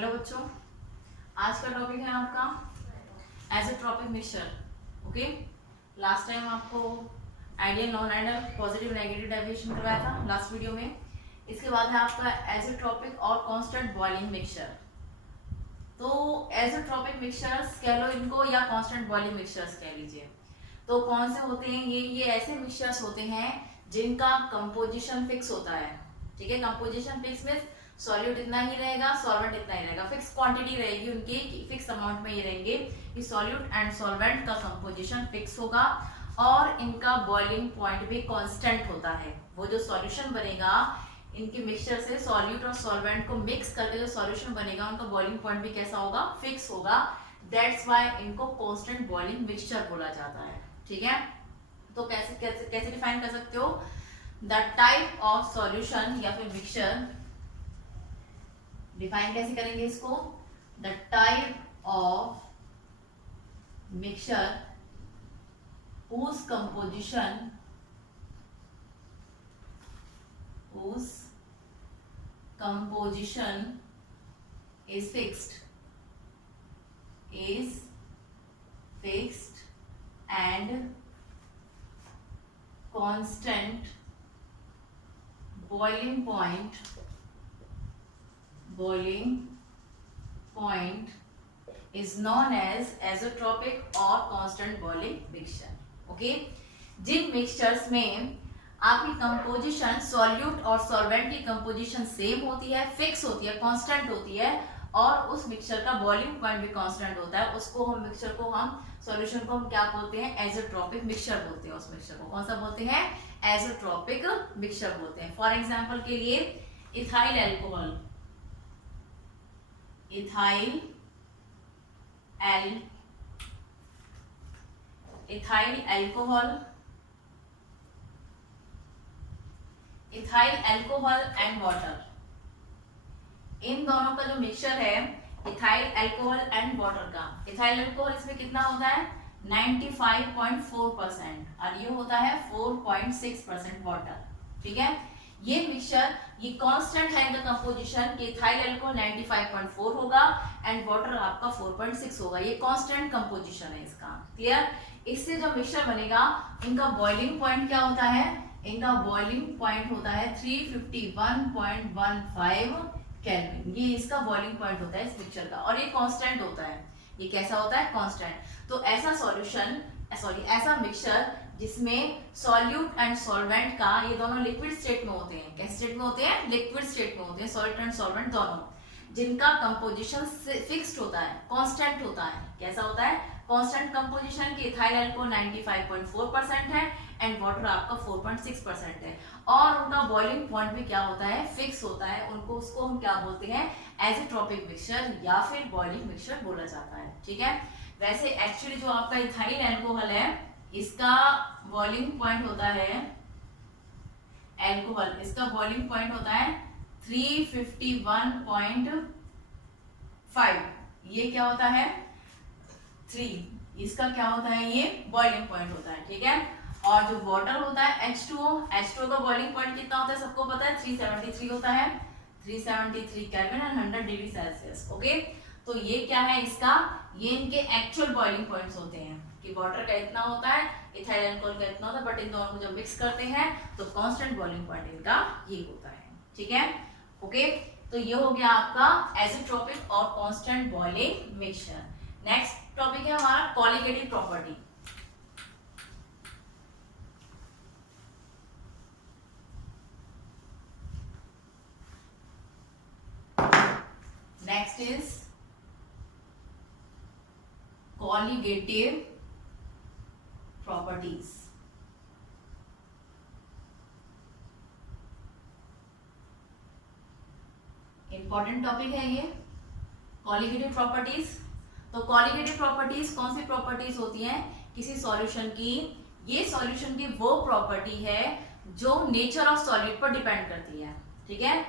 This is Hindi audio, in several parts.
हेलो बच्चों, आज का टॉपिक है आपका एज़ोट्रॉपिक मिक्सचर। ओके, लास्ट टाइम आपको ideal non ideal positive negative deviation करवाया था लास्ट वीडियो में। इसके बाद है आपका एज़ोट्रॉपिक और कांस्टेंट बॉइलिंग मिक्सचर। तो एज़ोट्रॉपिक मिक्सचर्स कह लो इनको या कांस्टेंट बॉइलिंग मिक्सचर्स कह लीजिए। तो कौन से होते हैं ये ऐसे मिक्सचर्स होते हैं जिनका कंपोजिशन फिक्स होता है। ठीक है, कंपोजिशन फिक्स मींस सॉल्यूट इतना ही रहेगा, सॉल्वेंट इतना ही रहेगा, फिक्स क्वांटिटी रहेगी उनकी, फिक्स अमाउंट में ये रहेंगे कि सॉल्यूट एंड सॉल्वेंट का कंपोजिशन फिक्स होगा और इनका बॉइलिंग पॉइंट भी कांस्टेंट होता है। वो जो सॉल्यूशन बनेगा इनके मिक्सचर से, सॉल्यूट और सॉल्वेंट को मिक्स करके जो सॉल्यूशन बनेगा उनका बॉइलिंग पॉइंट भी कैसा होगा, फिक्स होगा। दैट्स व्हाई इनको कांस्टेंट बॉइलिंग मिक्सचर बोला जाता है। ठीक है, तो कैसे कैसे कैसे डिफाइन कर सकते हो, द टाइप ऑफ सॉल्यूशन या फिर मिक्सचर। डिफाइन कैसे करेंगे इसको, the type of mixture whose composition is fixed and constant boiling point is known as azeotropic or constant boiling mixture. Okay, जिन मिक्सचर्स में आपकी कंपोजिशन सॉल्यूट और सॉल्वेंट की कंपोजिशन सेम होती है, फिक्स होती है, कांस्टेंट होती है और उस मिक्सचर का बॉइलिंग पॉइंट भी कांस्टेंट होता है, उसको हम मिक्सचर को हम सॉल्यूशन को हम क्या बोलते हैं, एज़ोट्रॉपिक मिक्सचर बोलते हैं। उस मिक्सचर को कौन सा बोलते हैं, एज़ोट्रॉपिक मिक्सचर बोलते हैं। फॉर एग्जांपल के लिए ethyl alcohol, ethyl alcohol and water, इन दोनों का जो मिक्सचर है इथाइल एल्कोहल एंड वाटर का, इथाइल एल्कोहल इसमें कितना होता है 95.4% और ये होता है 4.6% वाटर। ठीक है, ये मिक्सचर ये कांस्टेंट है इनका कंपोजिशन कि इथाइल एल्कोहल 95.4 होगा एंड वाटर आपका 4.6 होगा। ये कांस्टेंट कंपोजिशन है इसका। क्लियर, इससे जो मिक्सचर बनेगा इनका बॉइलिंग पॉइंट क्या होता है, इनका बॉइलिंग पॉइंट होता है 351.15 केल्विन। ये इसका बॉइलिंग पॉइंट होता है इस मिक्सचर का और ये कांस्टेंट होता है। ये कैसा होता है, कांस्टेंट। तो ऐसा सॉल्यूशन ऐसा मिक्सचर जिसमें सॉल्यूट एंड सॉल्वेंट का ये दोनों लिक्विड स्टेट में होते हैं। कैसे स्टेट में होते हैं, लिक्विड स्टेट में होते हैं सॉल्यूट एंड सॉल्वेंट दोनों, जिनका कंपोजिशन फिक्स्ड होता है, कांस्टेंट होता है। कैसा होता है, कांस्टेंट कंपोजिशन की इथाइल एल्कोहल 95.4% है एंड वाटर आपका 4.6% है और उनका बॉइलिंग पॉइंट भी क्या होता है, फिक्स होता है। उनको उसको हम क्या बोलते हैं, एज़ोट्रॉपिक मिक्सचर या फिर बॉइलिंग मिक्सचर बोला जाता है। ठीक है, वैसे एक्चुअली जो आपका इथाइल एल्कोहल है इसका बॉइलिंग पॉइंट होता है, एल्कोहल इसका बॉइलिंग पॉइंट होता है 351.5। ये क्या होता है 3, इसका क्या होता है, ये बॉइलिंग पॉइंट होता है। ठीक है, और जो वाटर होता है H2O का बॉइलिंग पॉइंट कितना होता है सबको पता है, 373 होता है, 373 kelvin and 100 degree Celsius. Okay, तो ये क्या है इसका, ये इनके एक्चुअल बॉइलिंग पॉइंट्स होते हैं कि वाटर का इतना होता है, इथाइल एल्कोहल का इतना होता है, बट इन दोनों को जब मिक्स करते हैं तो कांस्टेंट बॉइलिंग पॉइंट इनका ये होता है। ठीक है, ओके, तो ये हो गया आपका एज़ोट्रॉपिक और constant boiling mixture. Next topic है हमारा colligative property. Next is colligative properties। Important topic है ये कॉलिगेटिव प्रॉपर्टीज। तो कॉलिगेटिव प्रॉपर्टीज कौन सी प्रॉपर्टीज होती हैं किसी सॉल्यूशन की, ये सॉल्यूशन की वो प्रॉपर्टी है जो नेचर ऑफ सॉल्यूट पर डिपेंड करती है। ठीक है,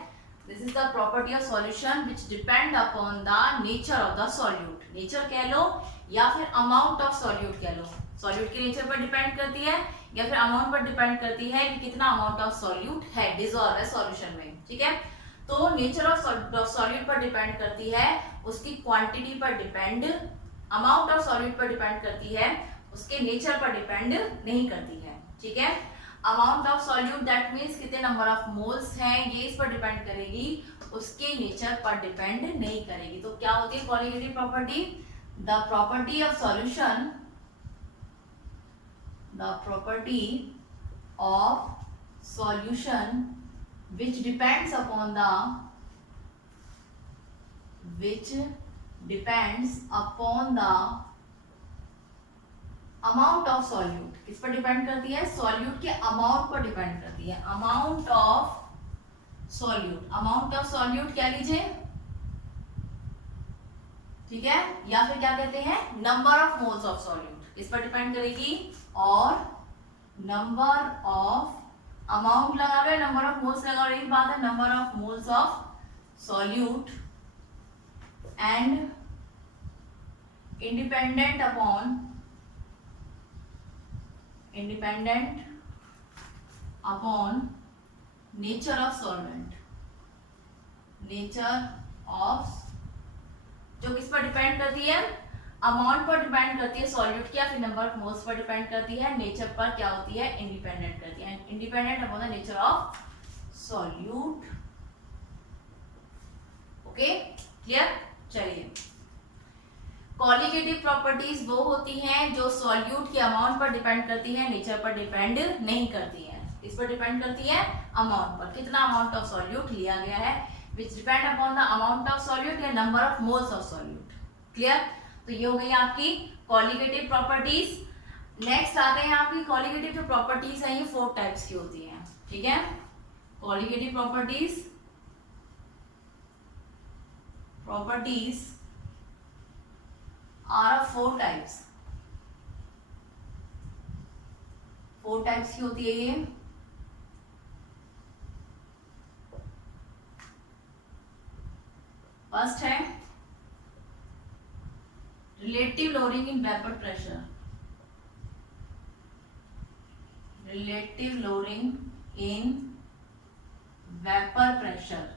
this is the property of solution which depend upon the nature of the solute. Nature कह लो या फिर अमाउंट ऑफ सॉल्यूट कह लो, सॉल्यूट के नेचर पर डिपेंड करती है या फिर अमाउंट पर डिपेंड करती है कि कितना अमाउंट ऑफ सॉल्यूट है, डिसॉल्व है सॉल्यूशन में। ठीक है, तो नेचर ऑफ सॉल्यूट पर डिपेंड करती है, उसकी क्वांटिटी पर डिपेंड, अमाउंट ऑफ सॉल्यूट पर डिपेंड करती है, उसके नेचर पर डिपेंड नहीं करती है। ठीक है, amount of solute that means कितने नंबर ऑफ मोल्स हैं, ये इस पर डिपेंड करेगी, उसके नेचर पर डिपेंड नहीं करेगी। तो क्या होती है qualitative property? The property of solution, the property of solution which depends upon the amount of solute। किस पर डिपेंड करती है? सॉल्यूट के अमाउंट पर डिपेंड करती है। Amount of solute, amount of solute क्या लीजिए, ठीक है, या फिर क्या कहते हैं number of moles of solute, इस पर डिपेंड करेगी। और नंबर ऑफ, अमाउंट लगा लो, नंबर ऑफ मोल्स लगा लो, एक बात है, number of moles of solute and independent upon nature of solvent, nature of, जो किस पर डिपेंड करती है, अमाउंट पर डिपेंड करती है सॉल्यूट की, या फिर number of moles per depend करती है, नेचर पर क्या होती है, इंडिपेंडेंट करती है, independent upon the nature of solute. Okay, clear? चलिए, कॉलिगेटिव प्रॉपर्टीज वो होती हैं जो सॉल्यूट के अमाउंट पर डिपेंड करती है, नेचर पर डिपेंड नहीं करती है। इस पर डिपेंड करती है अमाउंट पर, कितना अमाउंट ऑफ सॉल्यूट लिया गया है, which depend upon the amount of solute या number of moles of solute. Clear? तो ये हो गई आपकी कॉलिगेटिव प्रॉपर्टीज। नेक्स्ट आते हैं आपकी कॉलिगेटिव जो प्रॉपर्टीज हैं, ये 4 टाइप्स की होती हैं। ठीक है, colligative properties are of 4 types, 4 types की होती है ये। फर्स्ट है relative lowering in vapour pressure, relative lowering in vapour pressure.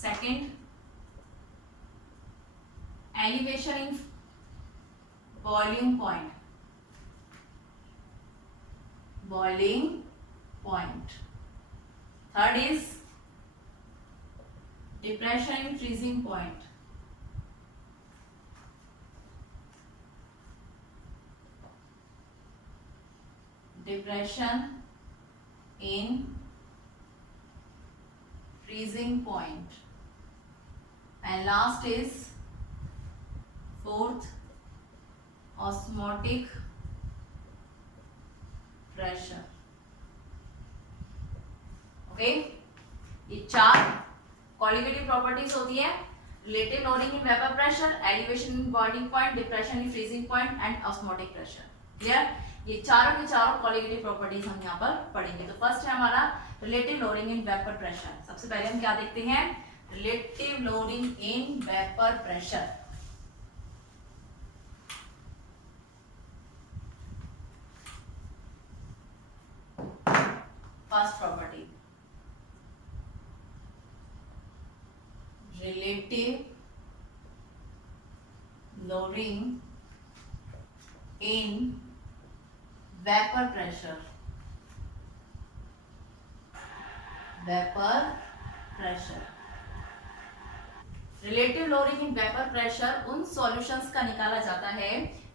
Second, elevation in boiling point, boiling point. Third is depression in freezing point, depression in freezing point, and last is fourth, osmotic pressure। Okay, ये 4 कॉलिगेटिव प्रॉपर्टीज होती है, relative lowering in vapour pressure, elevation in boiling point, depression in freezing point and osmotic pressure. Clear? ये चारों के चारों कॉलिगेटिव प्रॉपर्टीज हम यहाँ पर पढ़ेंगे। तो फर्स्ट है हमारा relative lowering in vapour pressure. सबसे पहले हम क्या देखते हैं, relative lowering in vapour pressure. First property, relative lowering in vapor pressure, vapor pressure। Relative lowering in vapour pressure उन सॉल्यूशंस का निकाला जाता है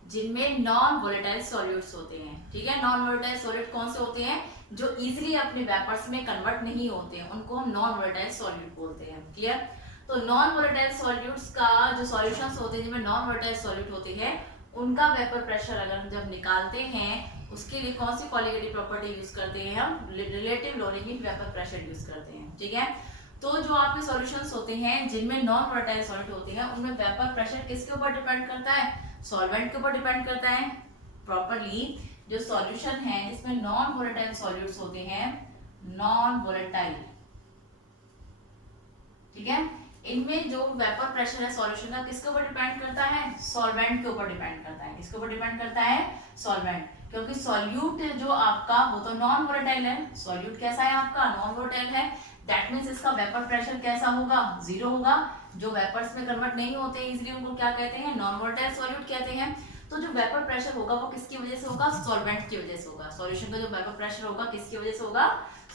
जिनमें नॉन वोलेटाइल सॉल्यूट्स होते हैं। ठीक है, नॉन वोलेटाइल सॉल्यूट कौन से होते हैं, जो इजीली अपने वेपर्स में कन्वर्ट नहीं होते हैं, उनको हम नॉन वोलेटाइल सॉल्यूट बोलते हैं। क्लियर? तो नॉन वोलेटाइल सॉल्यूट्स का जो सॉल्यूशंस होते हैं जिनमें नॉन वोलेटाइल सॉल्यूट होते हैं, उनका वेपर प्रेशर अगर हम जब निकालते हैं, उसके लिए कौन सी कॉलिगेटिव प्रॉपर्टी यूज करते हैं, हम relative lowering in vapour pressure use करते हैं। ठीक है, तो जो आपके सॉल्यूशंस होते हैं जिनमें नॉन वोलेटाइल सॉल्यूट होते हैं, उनमें वेपर प्रेशर किसके ऊपर डिपेंड करता है, सॉल्वेंट के ऊपर डिपेंड करता है। प्रॉपर्ली जो सॉल्यूशन है जिसमें नॉन वोलेटाइल सॉल्यूट्स होते हैं, नॉन वोलेटाइल, ठीक है, इनमें जो वेपर प्रेशर है सॉल्यूशन का किसके ऊपर डिपेंड करता है, सॉल्वेंट के ऊपर डिपेंड करता है। किसके ऊपर डिपेंड करता है, सॉल्वेंट, क्योंकि सॉल्यूट जो आपका वो तो नॉन वोलेटाइल है। सॉल्यूट कैसा है आपका? नॉन वोलेटाइल है। दैट मींस इसका वेपर प्रेशर कैसा होगा? जीरो होगा। जो वेपर्स में कन्वर्ट नहीं होते इजीली उनको क्या कहते हैं? नॉन वोलेटाइल सॉल्यूट कहते हैं। तो जो वेपर प्रेशर होगा वो किसकी वजह से होगा? सॉल्वेंट की वजह से होगा। सॉल्यूशन का जो वेपर प्रेशर होगा किसकी वजह से होगा?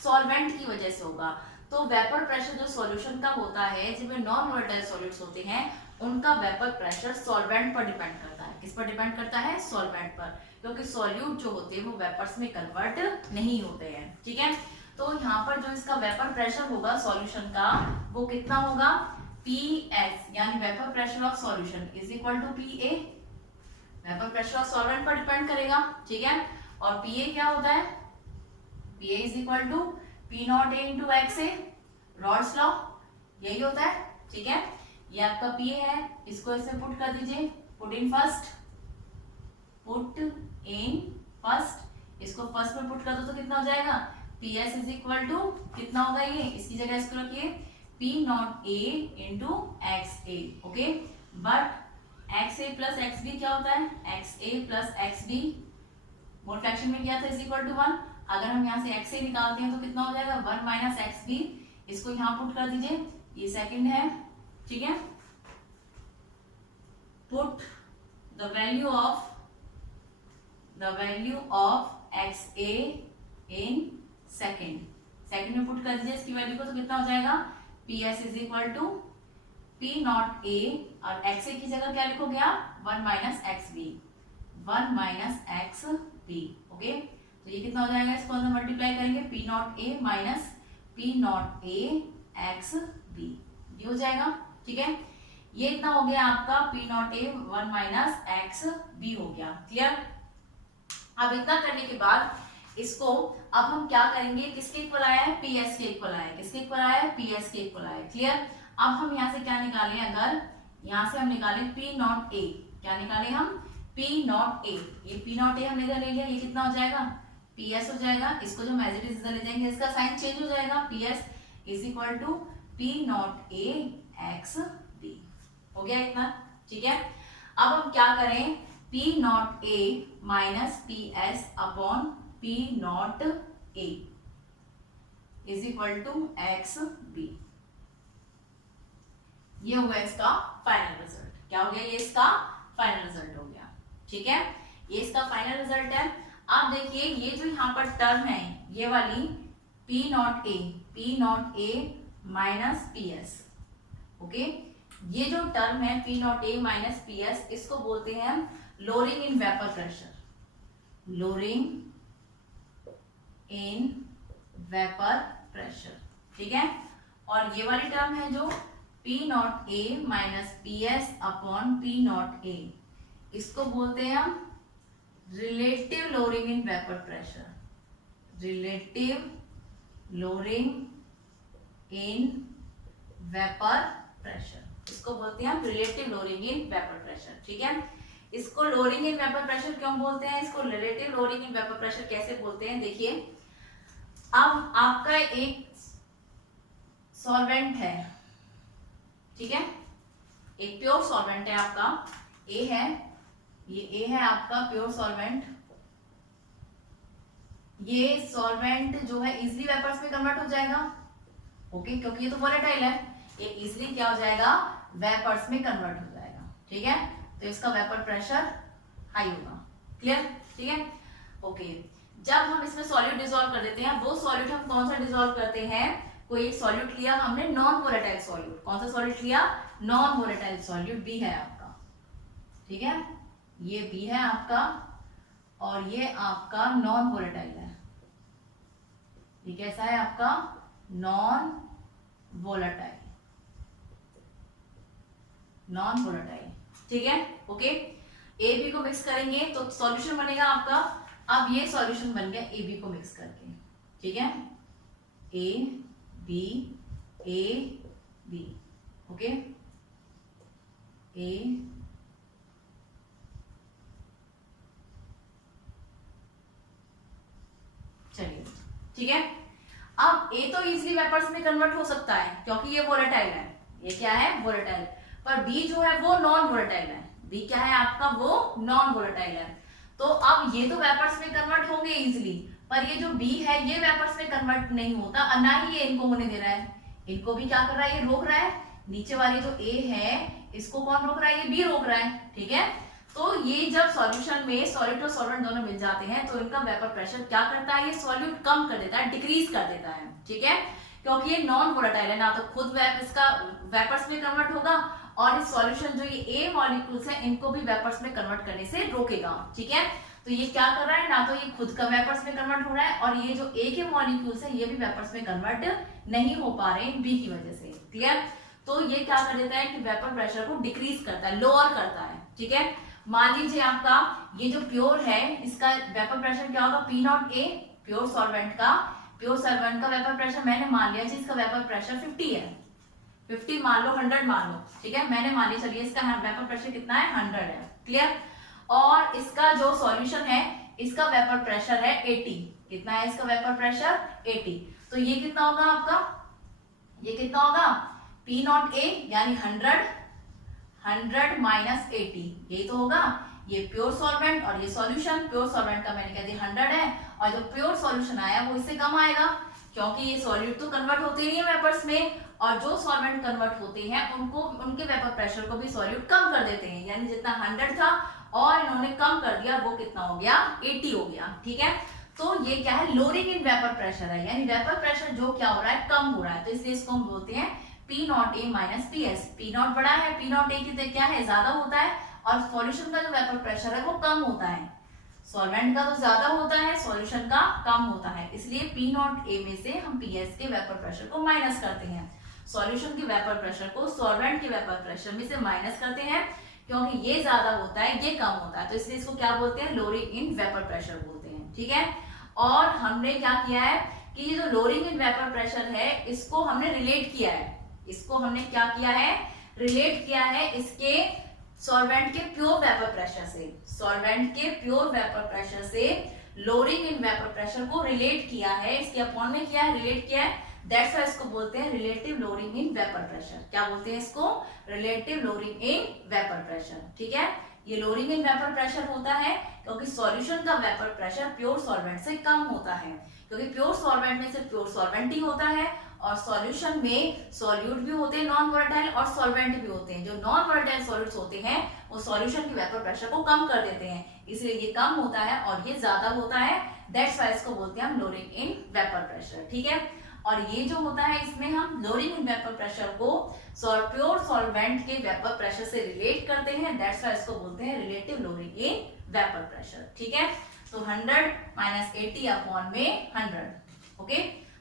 सॉल्वेंट की वजह से होगा। तो वेपर प्रेशर जो सॉल्यूशन का होता है, जिनमें नॉन वोलेटाइल सॉल्यूट्स होते हैं, उनका वेपर प्रेशर सॉल्वेंट पर डिपेंड करता है। किस पर डिपेंड करता है? सॉल्वेंट पर, क्योंकि सॉल्यूट जो होते हैं वो वेपर्स में कन्वर्ट नहीं होते हैं। ठीक है, तो यहाँ पर जो इसका वेपर प्रेशर होगा सॉल्यूशन का वो कितना होगा? PS यानी vapour pressure of solution is equal to PA। Vapour pressure of solvent पर डिपेंड करेगा। ठीक है, और PA क्या होता है? PA is equal to P0A into XA, Raoult's law यही होता है। ठीक है, ये आपका PA है, इसको ऐसे पुट कर दीजिए, put in first, put in first, इसको फर्स्ट में पुट कर दो तो कितना हो जाएगा? PS इज इक्वल टू कितना होगा? ये इसकी जगह इसको रखिए P0A into XA। Okay, but XA plus XB क्या होता है? XA plus XB mole fraction में किया था इज इक्वल टू 1। अगर हम यहाँ से XA निकालते हैं तो कितना हो जाएगा? 1 माइनस XB। इसको यहाँ पुट कर दीजिए, ये सेकंड है। ठीक है, put the value of XA in second में पुट कर दीजिए इसकी वैल्यू को, तो कितना हो जाएगा? PS is equal to P0A और XA की जगह क्या लिखोगे आप? 1 minus XB, 1 minus XB। Okay, तो ये कितना हो जाएगा? इसको अंदर मल्टीप्लाई करेंगे, P0A माइनस P0A XB, ये हो जाएगा। ठीक है, ये इतना हो गया आपका P0A 1 माइनस XB हो गया। क्लियर? अब इतना करने के बाद इसको अब हम क्या करेंगे? किसके इक्वल आया है? PS के इक्वल आया है। किसके इक्वल आया है? PS के इक्वल आया है। क्लियर? अब हम यहाँ से क्या निकालें? अगर यहाँ से हम निकालें P0A, क्या निकालें हम? P0A, ये P0A हमने इधर ले लिया, ये कितना हो जाएगा? PS हो जाएगा। इसको जो एज इट इज इधर ले जाएंगे, इसका साइन चेंज हो जाएगा। PS is equal to P0A XB। हो गया इतना? ठीक है, अब हम क्या करें? P0A minus PS upon P0A is equal to XB। ये हुआ इसका फाइनल रिजल्ट। क्या हो गया? ये इसका फाइनल रिजल्ट हो गया। ठीक है, ये इसका फाइनल रिजल्ट है। आप देखिए ये जो यहाँ पर टर्म है ये वाली P0A माइनस PS। ओके, ये जो टर्म है P0A माइनस PS, इसको बोलते हैं हम lowering in vapour pressure. Lowering in vapour pressure. ठीक है, और ये वाली टर्म है जो P0A minus PS upon P0A, इसको बोलते हैं हम relative lowering in vapour pressure. Relative lowering in vapour pressure, इसको बोलते हैं हम relative lowering in vapour pressure. ठीक है, इसको लोअरिंग इन वेपर प्रेशर क्यों बोलते हैं? इसको relative lowering in vapour pressure कैसे बोलते हैं? देखिए, अब आपका एक सॉल्वेंट है, ठीक है, एक प्योर सॉल्वेंट है आपका, ए है, ये ए है आपका प्योर सॉल्वेंट। ये सॉल्वेंट जो है इजीली वेपर्स में कन्वर्ट हो जाएगा। ओके, क्योंकि ये तो वोलेटाइल है, ये इजीली क्या हो जाएगा? वेपर्स में कन्वर्ट हो जाएगा। ठीक है, तो इसका वेपर प्रेशर हाई होगा। क्लियर? ठीक है, ओके। जब हम इसमें सॉल्यूट डिसॉल्व कर देते हैं, वो सॉल्यूट हम कौन सा डिसॉल्व करते हैं? कोई एक सॉल्यूट लिया हमने, नॉन वोलेटाइल सॉल्यूट। कौन सा सॉल्यूट लिया? नॉन वोलेटाइल सॉल्यूट, बी है आपका। ठीक है, ये बी है आपका और ये आपका नॉन वोलेटाइल है। ये कैसा है आपका? Non volatile, non volatile. ठीक है, ओके। ए बी को मिक्स करेंगे तो सॉल्यूशन बनेगा आपका। अब ये सॉल्यूशन बन गया ए बी को मिक्स करके। ठीक है, ए बी, ओके, ए चलिए, ठीक है। अब ए तो इजीली वेपर्स में कन्वर्ट हो सकता है क्योंकि ये वोलेटाइल है। ये क्या है? वोलेटाइल। पर बी जो है वो नॉन वोलेटाइल है। बी क्या है आपका? वो नॉन वोलेटाइल है। तो अब ये तो वेपर्स में कन्वर्ट होंगे इजिली, पर ये जो बी है ये वेपर्स में कन्वर्ट नहीं होता और ना ही ये इनको होने दे रहा है। इनको भी क्या कर रहा है, ये रोक रहा है। नीचे वाली जो ए है इसको कौन रोक रहा है, ये बी रोक रहा है। ठीक है, तो ये जब सॉल्यूशन में सॉलिड और सॉल्वेंट दोनों मिल जाते हैं तो इनका वेपर प्रेशर क्या करता है, ये सॉल्यूट कम कर देता है, डिक्रीज कर देता है। ठीक है, क्योंकि ये नॉन वोलेटाइल है, ना तो खुद इसका वेपर्स में कन्वर्ट होगा और इस सॉल्यूशन जो ये ए मॉलिक्यूल्स है इनको भी वेपर्स में कन्वर्ट करने से रोकेगा। ठीक है, तो ये क्या कर रहा है, ना तो ये खुद का वेपर्स में कन्वर्ट हो रहा है और ये जो ए के मॉलिक्यूल्स है ये भी वेपर्स में कन्वर्ट नहीं हो पा रहे हैं बी की वजह से। क्लियर, तो ये क्या कर देता है कि वेपर प्रेशर को डिक्रीज करता है, लोअर करता है। ठीक है, मान लीजिए आपका ये जो प्योर है इसका वेपर प्रेशर क्या होगा, P not a, pure solvent का वेपर प्रेशर मैंने मान लिया जी इसका वेपर प्रेशर 50 है, 50 मान लो, 100 मान लो। ठीक है, मैंने मान लिया, चलिए इसका वेपर प्रेशर कितना है, 100 है। क्लियर, और इसका जो सॉल्यूशन है इसका वेपर प्रेशर है 80। कितना है इसका वेपर प्रेशर, 80। तो ये कितना होगा आपका, ये कितना होगा, पी नॉट ए यानी 100 माइनस 80, यही तो होगा। ये प्योर सॉल्वेंट और ये सॉल्यूशन, प्योर सॉल्वेंट का मैंने कह दिया 100 है और जो प्योर सॉल्यूशन आया वो इससे कम आएगा, क्योंकि ये सॉल्यूट तो कन्वर्ट होते ही है वेपर्स में और जो सॉल्वेंट कन्वर्ट होते हैं उनको उनके वेपर प्रेशर को भी सॉल्यूट कम कर देते हैं। यानी जितना 100 था और इन्होंने कम कर दिया, वो कितना हो गया, 80 हो गया। ठीक है, तो ये क्या है, लोअरिंग इन वेपर प्रेशर है, यानी वेपर प्रेशर जो क्या हो रहा है, कम हो रहा है। तो इसलिए इसको हम बोलते हैं P not a minus P S. P not बड़ा है, पी नॉट ए की क्या है, ज्यादा होता है और सॉल्यूशन का जो वेपर प्रेशर है वो कम होता है। सॉल्वेंट का तो ज्यादा होता है, सॉल्यूशन का कम होता है, इसलिए पी नॉट ए में से हम पी एस के वेपर प्रेशर को माइनस करते हैं। सॉल्यूशन के वेपर प्रेशर को सॉल्वेंट के वेपर प्रेशर में से माइनस करते हैं, क्योंकि ये ज्यादा होता है ये कम होता है, तो इसलिए इसको क्या बोलते हैं, लोअरिंग इन वेपर प्रेशर बोलते हैं। ठीक है, और हमने क्या किया है कि ये जो लोअरिंग इन वेपर प्रेशर है इसको हमने रिलेट किया है, इसको हमने क्या किया है, रिलेट किया है इसके सॉल्वेंट के प्योर वेपर प्रेशर से। सॉल्वेंट के प्योर वेपर प्रेशर से लोअरिंग इन वेपर प्रेशर को रिलेट किया है, इसके अपॉन में किया है, रिलेट किया है। दैट्स व्हाई इसको बोलते हैं relative lowering in vapour pressure. क्या बोलते हैं इसको, relative lowering in vapour pressure. ठीक है, ये लोअरिंग इन वेपर प्रेशर होता है क्योंकि सॉल्यूशन का वेपर प्रेशर प्योर सॉल्वेंट से कम होता है, क्योंकि प्योर सॉल्वेंट में सिर्फ प्योर सॉल्वेंट ही होता है और सॉल्यूशन में सॉल्यूट भी होते हैं नॉन वोलेटाइल और सॉल्वेंट भी होते हैं। जो नॉन वोलेटाइल सॉल्यूट्स होते हैं वो सॉल्यूशन के वेपर प्रेशर को कम कर देते हैं, इसलिए ये कम होता है और ये ज्यादा होता है। दैट्स व्हाई इसको बोलते हैं हम लोअरिंग इन वेपर प्रेशर। ठीक है, और ये जो होता है इसमें हम लोअरिंग इन वेपर प्रेशर को प्योर सॉल्वेंट के वेपर प्रेशर से रिलेट करते हैं। दैट्स व्हाई इसको बोलते हैं relative lowering in vapour pressure. ठीक है, तो 100 माइनस 80 अपॉन में 100। ओके,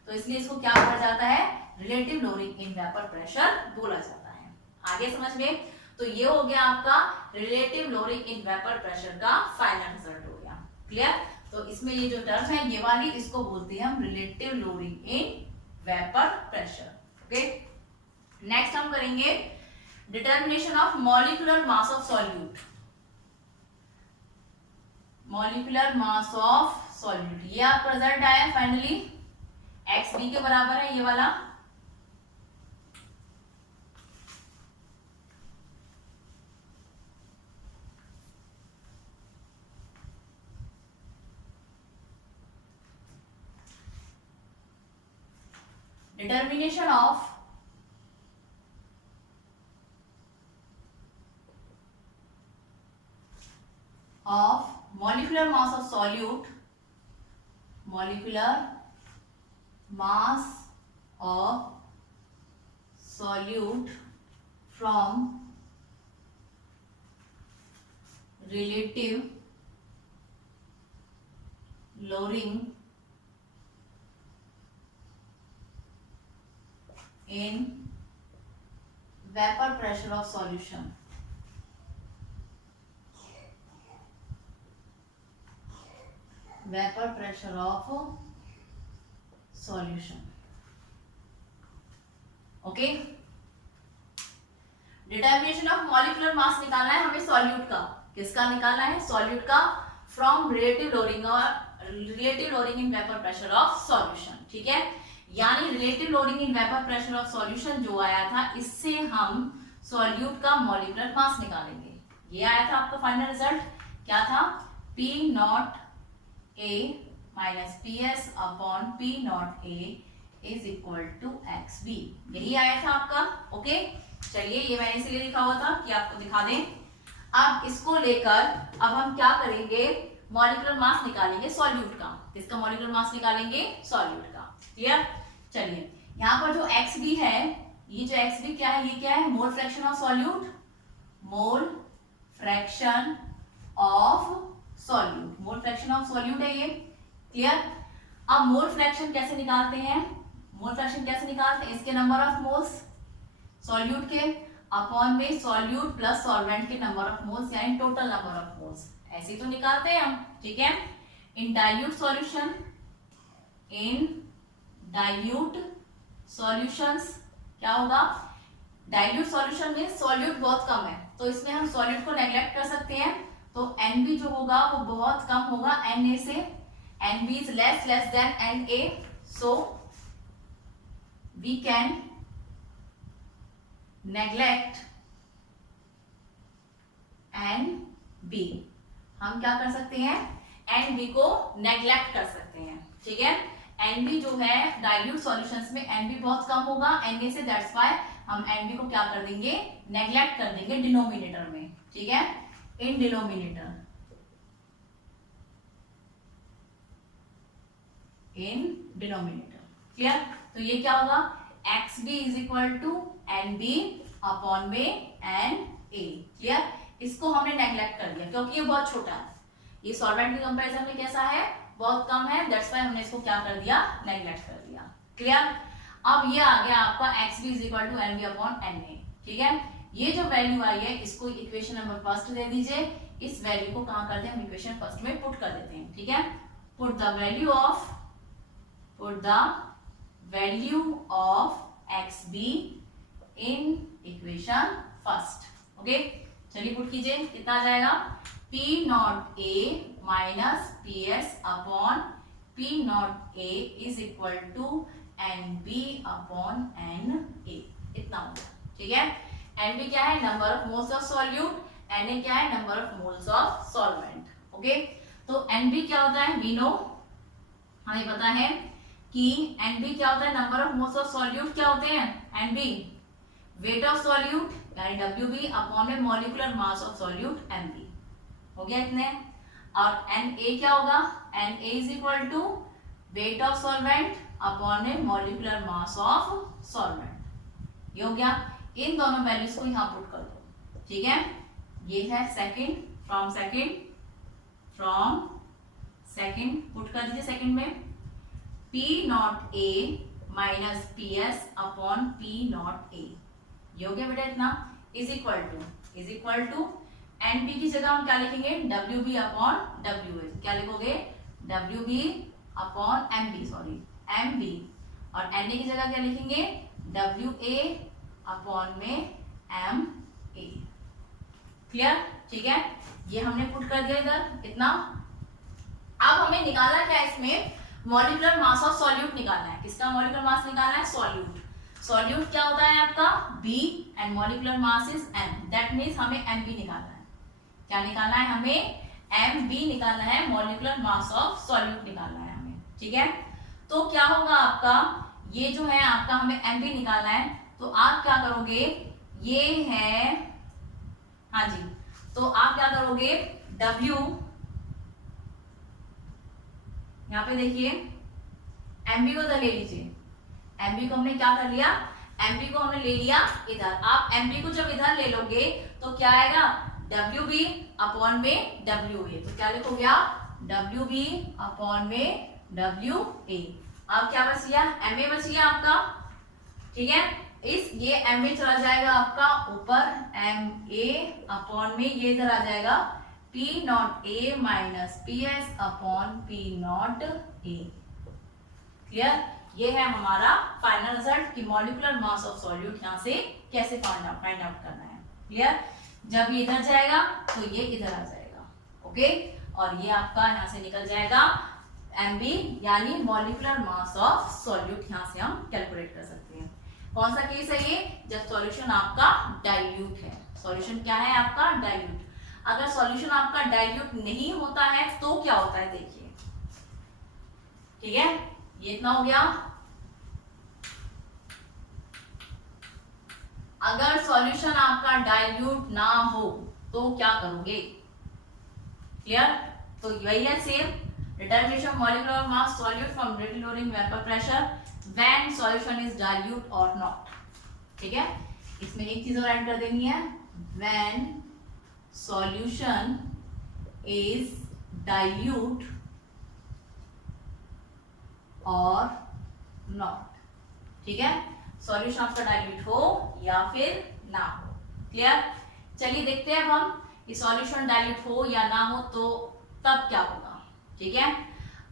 तो इसलिए इसको क्या बोला जाता है, relative lowering in vapour pressure बोला जाता है। आगे समझ में, तो ये हो गया आपका relative lowering in vapour pressure का फाइनल रिजल्ट हो गया। क्लियर, तो इसमें ये जो टर्म है ये वाली, इसको बोलते हैं हम relative lowering in vapour pressure. Okay, next हम करेंगे determination of molecular mass of solute. Molecular mass of solute, ये आपका रिजल्ट आया फाइनली, एक्स बी के बराबर है ये वाला। Determination of molecular mass of solute, molecular mass of solute from relative lowering in vapor pressure of solution. Vapor pressure of solution. Okay, determination of molecular mass निकालना है हमें सॉल्यूट का। किसका निकालना है, सॉल्यूट का, फ्रॉम रिलेटिव लोअरिंग और relative lowering in vapour pressure of solution. ठीक है, यानी relative lowering in vapour pressure of solution जो आया था इससे हम सॉल्यूट का मॉलिक्यूलर मास निकालेंगे। ये आया था आपका फाइनल रिजल्ट, क्या था, P not A minus PS upon P not A is equal to XB। यही आया था आपका। ओके, चलिए ये मैंने इसलिए लिखा हुआ था कि आपको दिखा दें। अब इसको लेकर अब हम क्या करेंगे, मॉलिक्यूलर मास निकालेंगे सॉल्यूट का। इसका मॉलिक्यूलर मास निकालेंगे सॉल्यूट का। क्लियर? चलिए यहाँ पर जो XB है, ये जो XB क्या है, ये क्या है, mole fraction of solute, mole fraction of solute, mole fraction of solute है ये। क्लियर? अब मोल फ्रैक्शन कैसे निकालते हैं, मोल फ्रैक्शन कैसे निकालते हैं, इसके नंबर ऑफ मोल्स सॉल्यूट के अपॉन में सॉल्यूट प्लस सॉल्वेंट के नंबर ऑफ मोल्स, यानी टोटल नंबर ऑफ मोल्स, ऐसे तो निकालते हैं हम। ठीक है, इन डाइल्यूट सॉल्यूशन, इन डाइल्यूट सॉल्यूशंस क्या होगा, डाइल्यूट सॉल्यूशन में सॉल्यूट बहुत कम है, तो इसमें हम सॉल्यूट को नेग्लेक्ट कर सकते हैं, तो NB जो होगा वो बहुत कम होगा Na से, NB is less than Na, so we can neglect NB। हम क्या कर सकते हैं, NB को नेग्लेक्ट कर सकते हैं। ठीक है, NB जो है डाइल्यूट सॉल्यूशंस में NB बहुत कम होगा Na से, दैट्स व्हाई हम NB को क्या कर देंगे, नेग्लेक्ट कर देंगे डिनोमिनेटर में। ठीक है, in denominator, in denominator. Clear? तो ये क्या होगा, XB is equal to NB upon में Na। क्लियर? इसको हमने नेग्लेक्ट कर दिया क्योंकि ये बहुत छोटा है, ये सॉल्वेंट के कंपैरिजन में कैसा है, बहुत कम है, दैट्स व्हाई हमने इसको क्या कर दिया, नेग्लेक्ट कर दिया। क्लियर? अब ये आ गया आपका XB is equal to NB upon Na। ठीक है, ये जो वैल्यू आई है इसको इक्वेशन नंबर फर्स्ट दे दीजिए, इस वैल्यू को कहां करते हैं, हम इक्वेशन फर्स्ट में पुट कर देते हैं। ठीक है, put the value of XB in equation first. Okay, चलिए पुट कीजिए, कितना आ जाएगा, P not A minus PS upon P not A is equal to NB upon Na, इतना हो गया। ठीक है, NB क्या है, number of moles of solute, Na क्या है, number of moles of solvent. Okay, तो NB क्या होता है, वी नो, हमें पता है कि NB क्या होता है, number of moles of solute क्या होते हैं, NB वेट ऑफ सॉल्यूट यानी WB अपॉन में molecular mass of solute MB। हो गया इतने। और Na क्या होगा, Na is equal to weight of solvent upon में मॉलिक्यूलर मास ऑफ सॉल्वेंट। ये हो गया, इन दोनों वैल्यूज को यहाँ पुट कर दो। ठीक है, ये है सेकंड, फ्रॉम सेकंड पुट कर दीजिए सेकंड में, P not A minus PS upon P not A, ये हो गया बेटा इतना, इज इक्वल टू NB की जगह हम क्या लिखेंगे, WB अपॉन WA। क्या लिखोगे, WB upon MB, sorry MB, और Na की जगह क्या लिखेंगे, WA अपॉन में MA। क्लियर? ठीक है, ये हमने पुट कर दिया इधर इतना। अब हमें निकालना क्या है, इसमें मॉलिक्यूलर मास ऑफ सॉल्यूट निकालना है। किसका मॉलिक्यूलर मास निकालना है, सॉल्यूट। सॉल्यूट क्या होता है आपका, B and molecular mass is M, that means हमें MB निकालना है। क्या निकालना है, हमें MB निकालना है, मॉलिक्यूलर मास ऑफ सॉल्यूट निकालना है हमें। ठीक है, तो क्या होगा आपका, ये जो है आपका हमें MB निकालना है, तो आप क्या करोगे, ये है, हाँ जी, तो आप क्या करोगे, W, यहाँ पे देखिए MB को तो ले लीजिए, MB को हमने क्या कर लिया, MB को हमने ले लिया इधर। आप MB को जब इधर ले लोगे तो क्या आएगा, WB अपॉन में WA, तो क्या लिखोगे आप, WB अपॉन में WA। अब क्या बच गया, MA बच गया आपका। ठीक है, इस ये MA चला जाएगा आपका ऊपर, MA अपॉन में ये इधर आ जाएगा P not A minus PS upon P not A। Clear? ये है हमारा फाइनल रिजल्ट कि मॉलिक्यूलर मास ऑफ सॉल्यूट यहाँ से कैसे फाइंड आउट करना है। क्लियर? जब ये इधर जाएगा तो ये इधर आ जाएगा। ओके, और ये आपका यहाँ से निकल जाएगा MB, यानी मॉलिक्यूलर मास ऑफ सॉल्यूट। यहाँ से हम कैलकुलेट कर सकते हैं। कौन सा केस है ये, जब सॉल्यूशन आपका डाइल्यूट है। सॉल्यूशन क्या है आपका, डाइल्यूट। अगर सॉल्यूशन आपका डाइल्यूट नहीं होता है तो क्या होता है, देखिए, ठीक है, ये इतना हो गया। अगर सॉल्यूशन आपका डाइल्यूट ना हो तो क्या करोगे, क्लियर? तो वही है same, determination of molecular mass solute from reducing vapor pressure when solution is dilute or not, ठीक है। इसमें एक चीज और ऐड कर देनी है, when solution is dilute or not, ठीक है, सॉल्यूशन आपका डाइल्यूट हो या फिर ना हो, क्लियर। चलिए देखते हैं अब हम कि सॉल्यूशन डाइल्यूट हो या ना हो तो तब क्या होगा, ठीक है।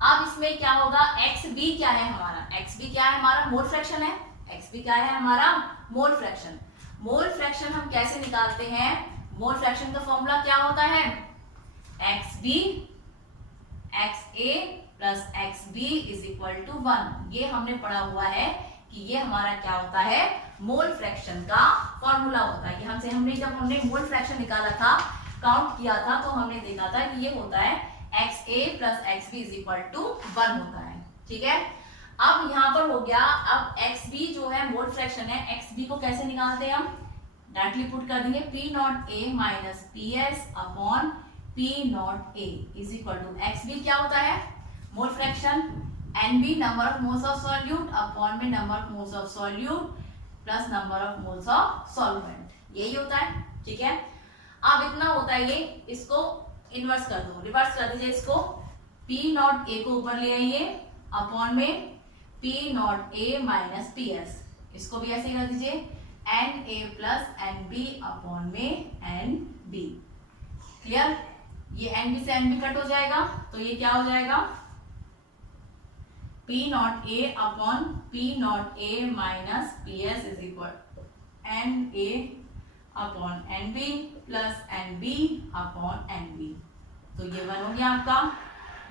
अब इसमें क्या होगा, XB क्या है हमारा, XB क्या है हमारा, मोल फ्रैक्शन है। XB क्या है हमारा, मोल फ्रैक्शन। मोल फ्रैक्शन हम कैसे निकालते हैं, मोल फ्रैक्शन का फॉर्मूला क्या होता है, XB XA plus XB is equal to 1। ये हमने पढ़ा हुआ है कि ये हमारा क्या होता है, मोल फ्रैक्शन का फॉर्मूला होता है। यहाँ से जब हमने मोल फ्रैक्शन निकाला था, काउंट किया था, तो हमने देखा था कि ये होता है XA plus XB is equal to 1 होता है, ठीक है। अब यहाँ पर हो गया, अब XB जो है मोल फ्रैक्शन है, XB को कैसे निकालते हैं हम, डायरेक्टली पुट कर देंगे P not A minus PS upon P not A is equal to, XB क्या होता है, mole fraction, NB number of moles of solute upon में number of moles of solute plus number of moles of solvent, यही होता है, ठीक है। अब इतना होता है ये, इसको इनवर्स कर दो, रिवर्स कर दीजिए इसको, P नॉट A को ऊपर ले आइए अपॉन में P not A minus PS, इसको भी ऐसे ही कर दीजिए NA प्लस NB अपॉन में NB, क्लियर। ये NB से NB कट हो जाएगा तो ये क्या हो जाएगा, P not A upon P not A minus PS is equal NA upon NB plus NB upon NB, तो ये 1 हो गया आपका।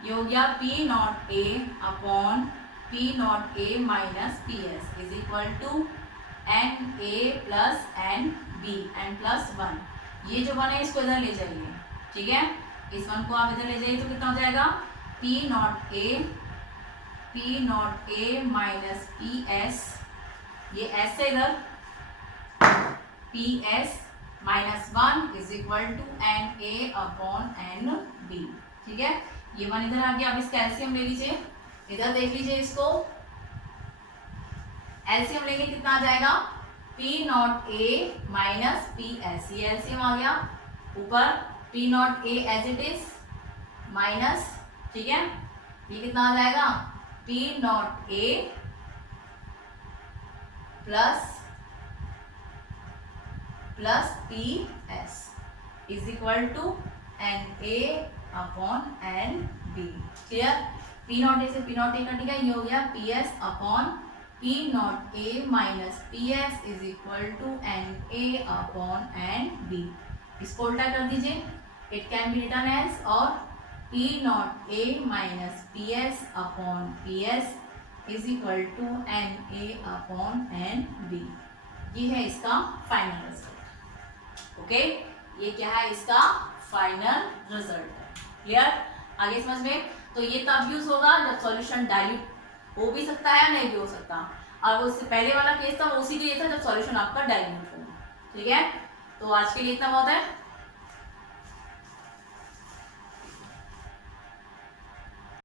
ये हो गया P not A upon P not A minus PS is equal to NA plus NB n plus 1। ये जो 1 है इसको इधर ले जाइए, ठीक है, इस 1 को आप इधर ले जाइए तो कितना हो जाएगा, P not A minus PS, ये S से इधर PS minus 1 is equal to NA upon NB, ठीक है। ये 1 इधर आ गया। अब इसका एलसीएम ले लीजिए, इधर देख लीजिए इसको, एलसीएम लेंगे कितना आ जाएगा, P not A minus PS, ये एलसीएम आ गया, ऊपर P not A as it is minus, ठीक है, ये कितना आ जाएगा, P not A plus PS is equal to NA upon NB, clear. P not A से P नॉट A कटेगा, ये हो गया PS upon P not A minus PS is equal to NA upon NB, इसको उल्टा कर दीजिए, it can be written as, और P not A minus PS upon PS is equal to NA upon NB, ये है इसका फाइनल रिजल्ट, ओके। ये क्या है, इसका फाइनल रिजल्ट है, क्लियर, आगे समझ में। तो ये तब यूज होगा जब सॉल्यूशन डाइल्यूट हो भी सकता है, नहीं भी हो सकता, और वो उससे पहले वाला केस था वो उसी के लिए था जब सॉल्यूशन आपका डाइल्यूट हो, ठीक है। तो आज के लिए इतना बहुत है।